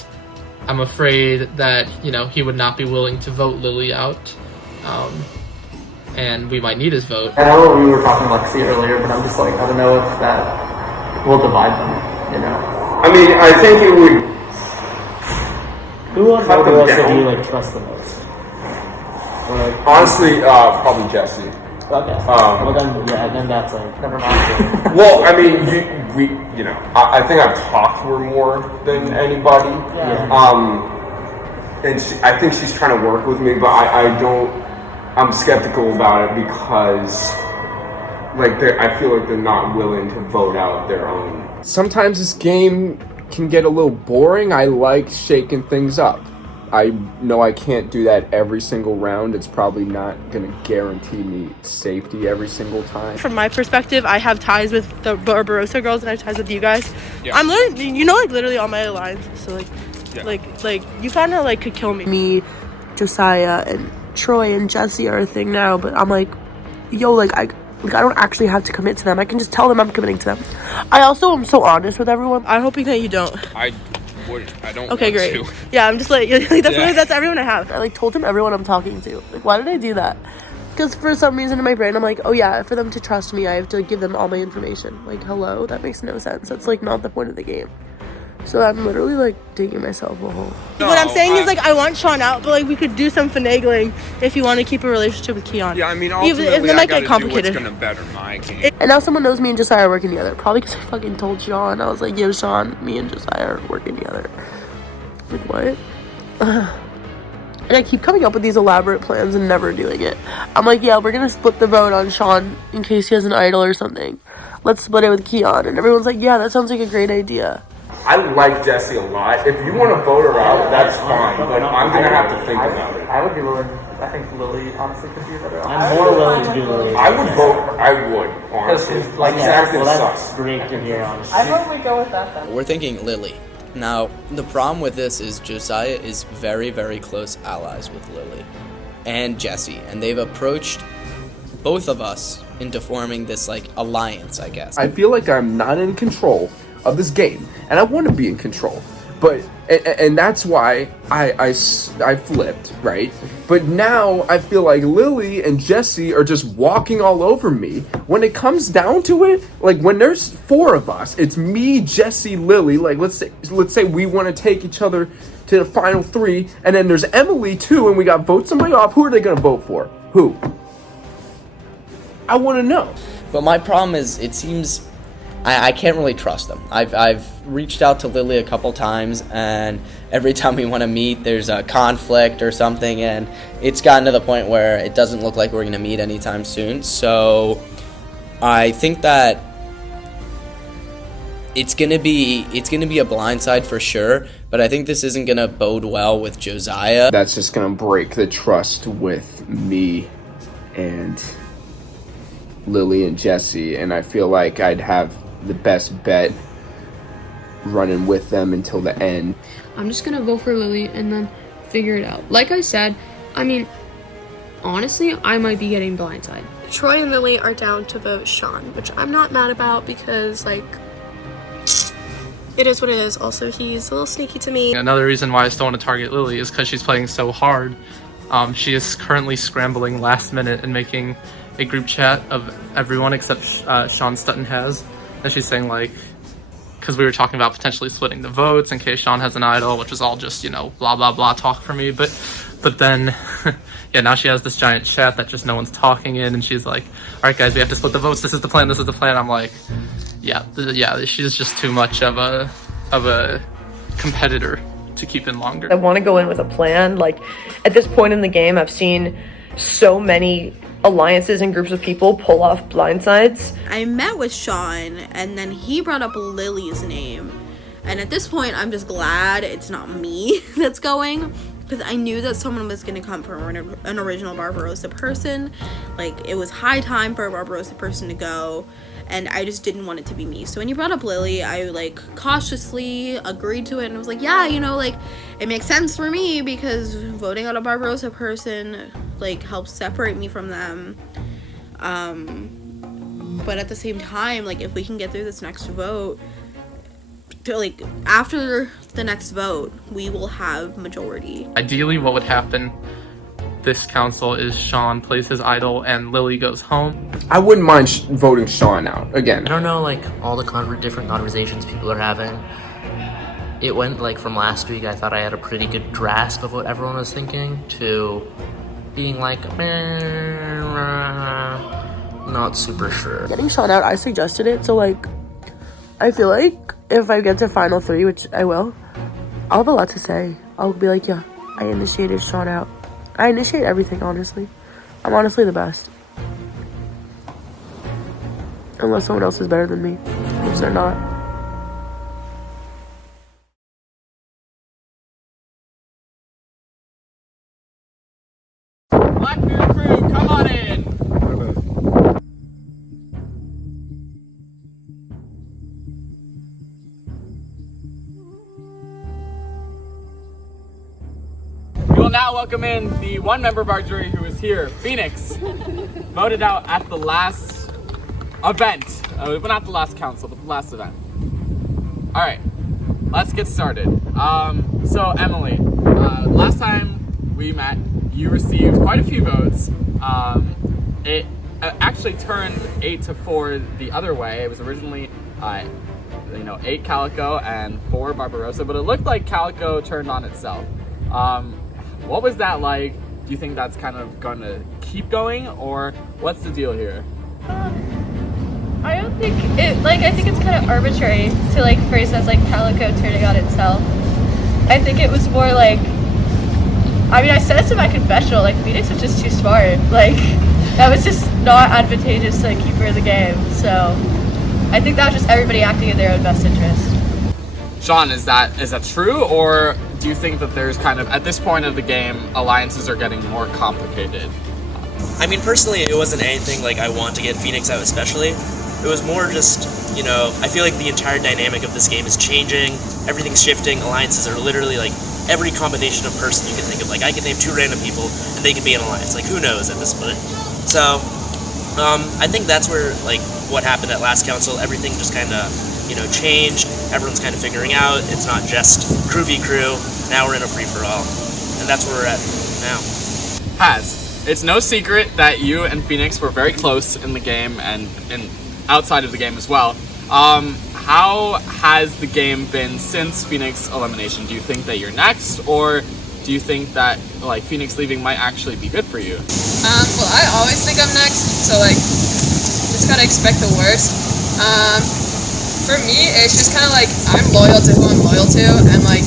I'm afraid that, you know, he would not be willing to vote Lily out. And we might need his vote. I know we were talking Lexi earlier, but I'm just like, I don't know if that will divide them, you know? I mean, I think it would... Who on Barbarossa do you, like, trust the most? Honestly, probably Jesse. Okay. Well then that's like, never mind. Well, I mean, you know, I think I've talked to her more than anybody. Yeah. And I think she's trying to work with me, but I'm skeptical about it because, like, I feel like they're not willing to vote out their own. Sometimes this game can get a little boring. I like shaking things up. I know I can't do that every single round. It's probably not going to guarantee me safety every single time. From my perspective, I have ties with the Barbarossa girls and I have ties with you guys. Yeah. I'm literally, you know, like literally all my alliance. So like, Yeah. like you kind of like could kill me. Me, Josiah, and Troy and Jesse are a thing now. But I'm like, yo, like I don't actually have to commit to them. I can just tell them I'm committing to them. I also am so honest with everyone. I'm hoping that you don't. I don't Okay, want great. to. Yeah, I'm just like Yeah. that's everyone I have. I like told him everyone I'm talking to. Like, why did I do that? Because for some reason in my brain, I'm like, oh yeah, for them to trust me, I have to give them all my information. Like, hello? That makes no sense. That's like not the point of the game. So I'm literally like digging myself a hole. What I'm saying is like, I want Sean out, but like we could do some finagling if you want to keep a relationship with Keon. Yeah, I mean, Even ultimately, it I might gotta get do complicated. what's going to better my game. And now someone knows me and Josiah are working together. Probably because I fucking told Sean. I was like, yo, Sean, me and Josiah are working together. Like, what? And I keep coming up with these elaborate plans and never doing it. I'm like, yeah, we're gonna split the vote on Sean in case he has an idol or something. Let's split it with Keon. And everyone's like, yeah, that sounds like a great idea. I like Jessie a lot. If you want to vote her out, that's fine, but I'm going to have to think about it. I would be willing. I think Lily honestly could be a better option. I'm more willing to do Lily. I would, honestly. Like, She's acting well, that's sus. great to hear, honestly. I vote we go with that then. We're thinking Lily. Now, the problem with this is Josiah is very, very close allies with Lily and Jesse, and they've approached both of us into forming this, like, alliance, I guess. I feel like I'm not in control of this game, and I want to be in control. But and that's why I flipped, right? But now I feel like Lily and Jesse are just walking all over me. When it comes down to it, like when there's 4 of us, it's me, Jesse, Lily. Like let's say we want to take each other to the final 3, and then there's Emily too, and we got vote somebody off. Who are they gonna vote for? Who? I want to know. But my problem is, it seems I can't really trust them. I've reached out to Lily a couple times, and every time we want to meet, there's a conflict or something, and it's gotten to the point where it doesn't look like we're going to meet anytime soon. So I think that it's gonna be a blindside for sure. But I think this isn't gonna bode well with Josiah. That's just gonna break the trust with me and Lily and Jesse, and I feel like I'd have the best bet running with them until the end. I'm just gonna vote for Lily and then figure it out. Like I said, I mean, honestly, I might be getting blindsided. Troy and Lily are down to vote Sean, which I'm not mad about because, like, it is what it is. Also, he's a little sneaky to me. Another reason why I still want to target Lily is because she's playing so hard. She is currently scrambling last minute and making a group chat of everyone except Sean Stutton has. And she's saying, like, because we were talking about potentially splitting the votes in case Sean has an idol, which is all just, you know, blah, blah, blah talk for me. But then, yeah, now she has this giant chat that just no one's talking in. And she's like, all right, guys, we have to split the votes. This is the plan. This is the plan. I'm like, yeah, she's just too much of a competitor to keep in longer. I want to go in with a plan. Like, at this point in the game, I've seen so many alliances and groups of people pull off blindsides. I met with Sean, and then he brought up Lily's name. And at this point, I'm just glad it's not me that's going, because I knew that someone was going to come from an original Barbarossa person. Like, it was high time for a Barbarossa person to go, and I just didn't want it to be me. So when you brought up Lily, I, like, cautiously agreed to it, and I was like, yeah, you know, like, it makes sense for me, because voting out a Barbarossa person, like, helps separate me from them. But at the same time, like, if we can get through this next vote, like, after the next vote, we will have majority. Ideally, what would happen this council is Sean plays his idol and Lily goes home. I wouldn't mind voting Sean out again. I don't know, like, all the different conversations people are having. It went, like, from last week, I thought I had a pretty good grasp of what everyone was thinking, to being like, not super sure. Getting Sean out, I suggested it, so, like, I feel like if I get to final 3, which I will, I'll have a lot to say. I'll be like, yeah, I initiated Sean out. I initiate everything, honestly. I'm honestly the best. Unless someone else is better than me, which they're not. Blackbeard crew, come on in! We will now welcome in the one member of our jury who is here, Phoenix, voted out at the last event. Well, not the last council, but the last event. All right, let's get started. So Emily, last time we met, you received quite a few votes. It actually turned 8-4 the other way. It was originally, 8 Calico and 4 Barbarossa, but it looked like Calico turned on itself. What was that like? Do you think that's kind of going to keep going, or what's the deal here? I don't think it, I think it's kind of arbitrary to, phrase it as, Calico turning on itself. I think it was more I said it to my confessional, Phoenix was just too smart. That was just not advantageous to keep her in the game, so I think that was just everybody acting in their own best interest. Sean, is that true, or do you think that there's kind of, at this point of the game, alliances are getting more complicated? I mean, personally, it wasn't anything I want to get Phoenix out especially. It was more just, I feel like the entire dynamic of this game is changing, everything's shifting, alliances are literally every combination of person you can think of. I can name 2 random people and they can be an alliance. Who knows at this point? So, I think that's where, what happened at last council, everything just kind of, changed. everyone's kind of figuring out. It's not just Groovy Crew. Now we're in a free-for-all. And that's where we're at now. It's no secret that you and Phoenix were very close in the game and outside of the game as well. How has the game been since Phoenix elimination? Do you think that you're next, or do you think that like Phoenix leaving might actually be good for you? Well, I always think I'm next, so like just gotta expect the worst. For me, it's just kind of like I'm loyal to who I'm loyal to, and like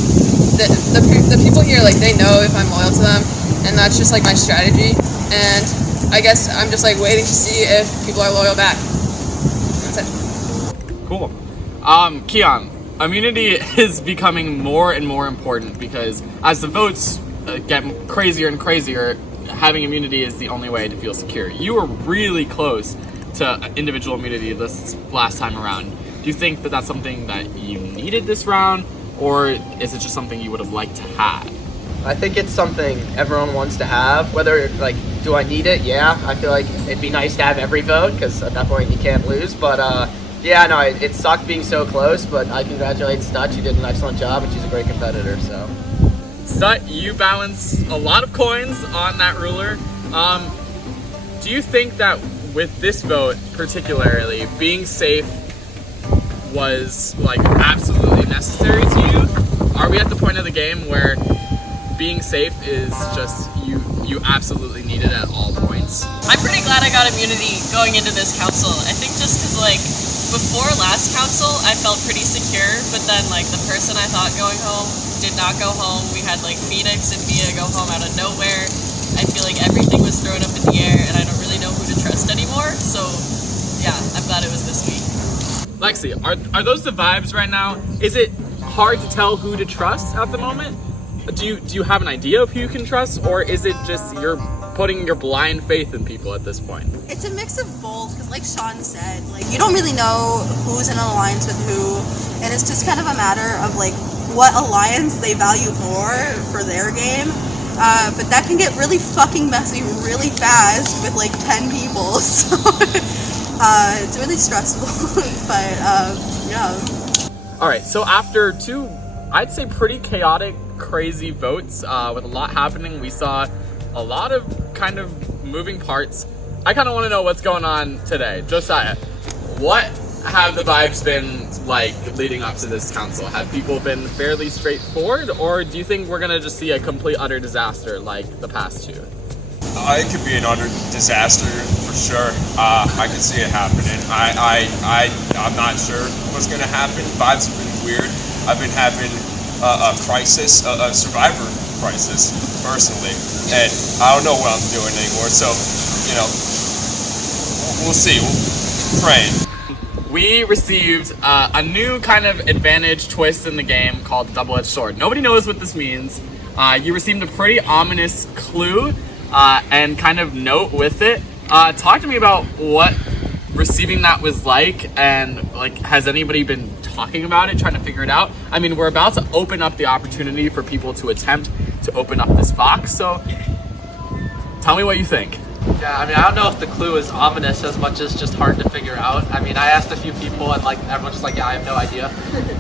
the people here, like they know if I'm loyal to them, and that's just like my strategy. And I guess I'm just like waiting to see if people are loyal back. That's it. Cool. Keon, immunity is becoming more and more important because as the votes get crazier and crazier, having immunity is the only way to feel secure. You were really close to individual immunity this last time around. Do you think that that's something that you needed this round, or is it just something you would have liked to have? I think it's something everyone wants to have. Whether, like, do I need it? Yeah, I feel like it'd be nice to have every vote, because at that point you can't lose. But, yeah, no, it sucked being so close, but I congratulate Stut. She did an excellent job, and she's a great competitor, so. Stut, you balance a lot of coins on that ruler. Do you think that with this vote particularly, being safe was, like, absolutely necessary to you? Are we at the point of the game where being safe is just you absolutely need it at all points? I'm pretty glad I got immunity going into this council. I think just because, like, before last council, I felt pretty secure, but then, like, the person I thought going home did not go home. We had, like, Phoenix and Mia go home out of nowhere. I feel like everything was thrown up in the air, and I don't really know who to trust anymore, so, yeah, I'm glad it was this week. Lexi, are those the vibes right now? Is it hard to tell who to trust at the moment? Do you have an idea of who you can trust, or is it just you're putting your blind faith in people at this point? It's a mix of both, because like Sean said, like you don't really know who's in an alliance with who, and it's just kind of a matter of like what alliance they value more for their game. But that can get really fucking messy really fast with like 10 people, so it's really stressful, but yeah. Alright, so after two, I'd say pretty chaotic, crazy votes with a lot happening, we saw a lot of kind of moving parts. I kind of want to know what's going on today. Josiah, what have the vibes been like leading up to this council? Have people been fairly straightforward, or do you think we're gonna just see a complete utter disaster like the past two? It could be an utter disaster for sure. I can see it happening. I'm not sure what's gonna happen. Vibes have been weird. I've been having a crisis, a survivor crisis, personally, and I don't know what I'm doing anymore. So, you know, we'll see. We'll pray. We received a new kind of advantage twist in the game called the double-edged sword. Nobody knows what this means. You received a pretty ominous clue and kind of note with it. Talk to me about what receiving that was like, and like, has anybody been talking about it, trying to figure it out? I mean, we're about to open up the opportunity for people to attempt to open up this box, so tell me what you think. Yeah, I mean, I don't know if the clue is ominous as much as just hard to figure out. I mean, I asked a few people and like everyone's just like, yeah, I have no idea,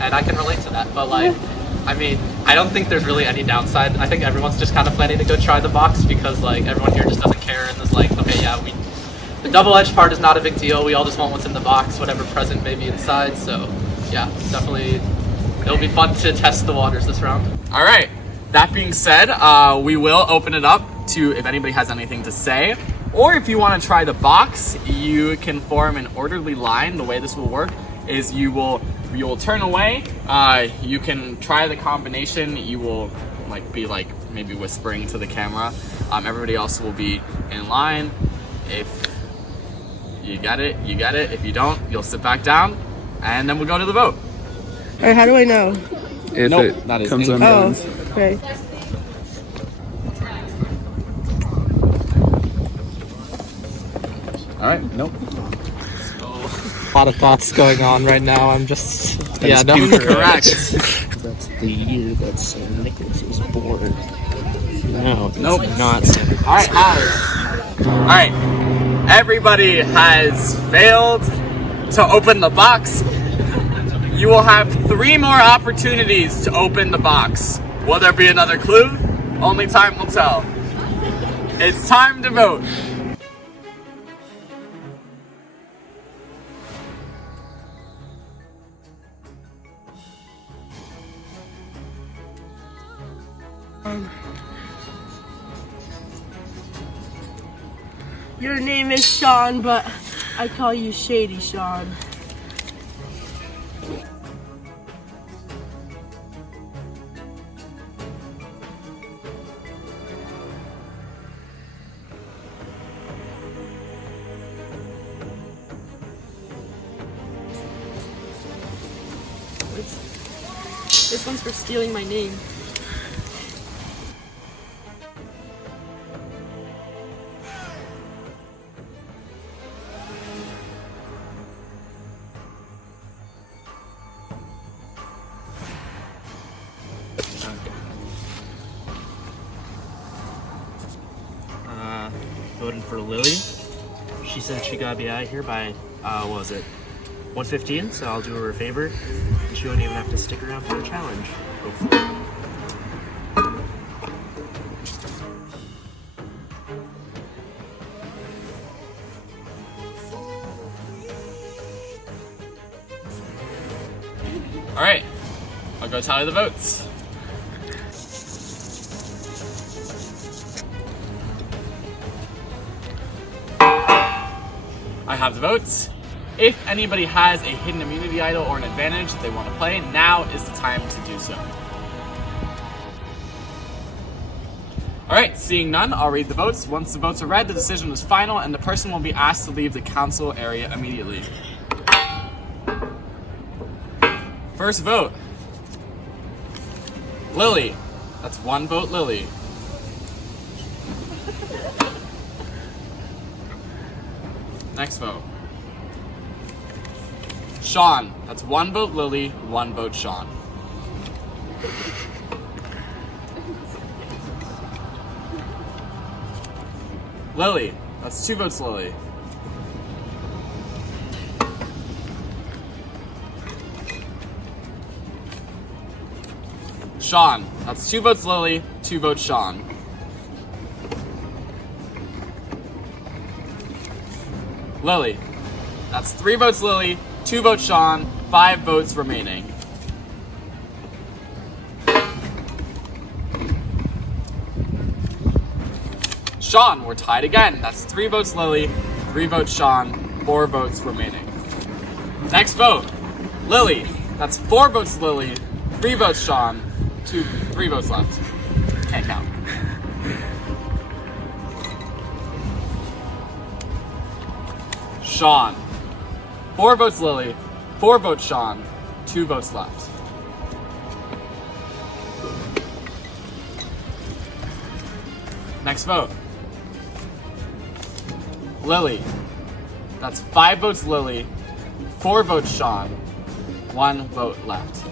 and I can relate to that. But like, I mean, I don't think there's really any downside. I think everyone's just kind of planning to go try the box because like everyone here just doesn't care and is like, okay, yeah, the double-edged part is not a big deal. We all just want what's in the box, whatever present may be inside. So yeah, definitely, it'll be fun to test the waters this round. All right. That being said, we will open it up to if anybody has anything to say. Or if you want to try the box, you can form an orderly line. The way this will work is you will turn away. You can try the combination. You will be maybe whispering to the camera. Everybody else will be in line. If you got it, you got it. If you don't, you'll sit back down, and then we'll go to the vote. Alright, how do I know? If nope, it that is comes on. Oh, okay. Alright, nope. A lot of thoughts going on right now. I'm just... That's no. Correct. That's the year that St. Nicholas was born. No, it's nope. Not St. Nicholas. Alright, everybody has failed to open the box. You will have 3 more opportunities to open the box. Will there be another clue? Only time will tell. It's time to vote. Your name is Sean, but I call you Shady Sean. This one's for stealing my name. Voting for Lily. She said she gotta be out of here by, what was it, 1:15, so I'll do her a favor. And she won't even have to stick around for the challenge, hopefully. Alright, I'll go tally the votes. I have the votes. If anybody has a hidden immunity idol or an advantage that they want to play, now is the time to do so. Alright, seeing none, I'll read the votes. Once the votes are read, the decision is final and the person will be asked to leave the council area immediately. First vote. Lily. That's 1 vote, Lily. Next vote. Sean. That's 1 vote, Lily. 1 vote, Sean. Lily. That's 2 votes, Lily. Sean. That's 2 votes, Lily. 2 votes, Sean. Lily. That's 3 votes, Lily. 2 votes, Sean. 5 votes remaining. Sean, we're tied again. That's 3 votes, Lily. 3 votes, Sean. 4 votes remaining. Next vote. Lily. That's 4 votes, Lily. 3 votes, Sean. 3 votes left. Can't count. Sean. 4 votes, Lily. 4 votes, Sean. 2 votes left. Next vote. Lily. That's 5 votes, Lily. 4 votes, Sean. 1 vote left.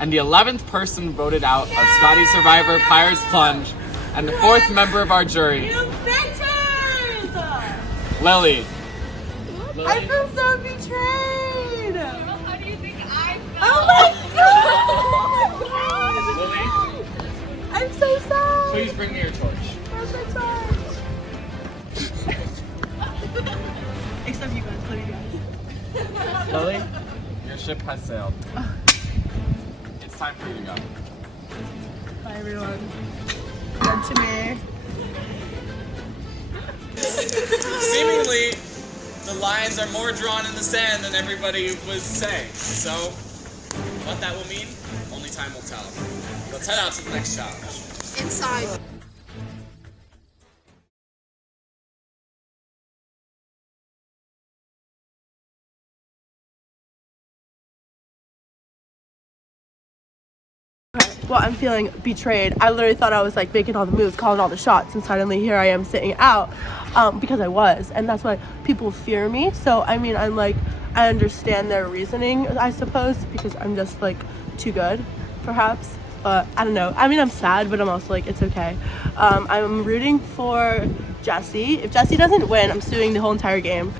And the 11th person voted out of Scotty Survivor, Pirates Plunge, and the 4th member of our jury, You bitches! Lily. I feel so betrayed! How do you think I felt? Oh my god! Lily, I'm so sad! please bring me your torch. Where's my torch? Except you guys, love you guys. Lily, your ship has sailed. It's time for you to go. Bye everyone. Good to me. Seemingly, the lines are more drawn in the sand than everybody was saying. So, what that will mean, only time will tell. Let's head out to the next challenge. Inside. Well, I'm feeling betrayed. I literally thought I was like making all the moves, calling all the shots, and suddenly here I am sitting out because I was, and that's why people fear me. So I mean, I'm like, I understand their reasoning, I suppose, because I'm just like too good, perhaps. But I don't know. I mean, I'm sad, but I'm also like, it's okay. I'm rooting for Jesse. If Jesse doesn't win, I'm suing the whole entire game.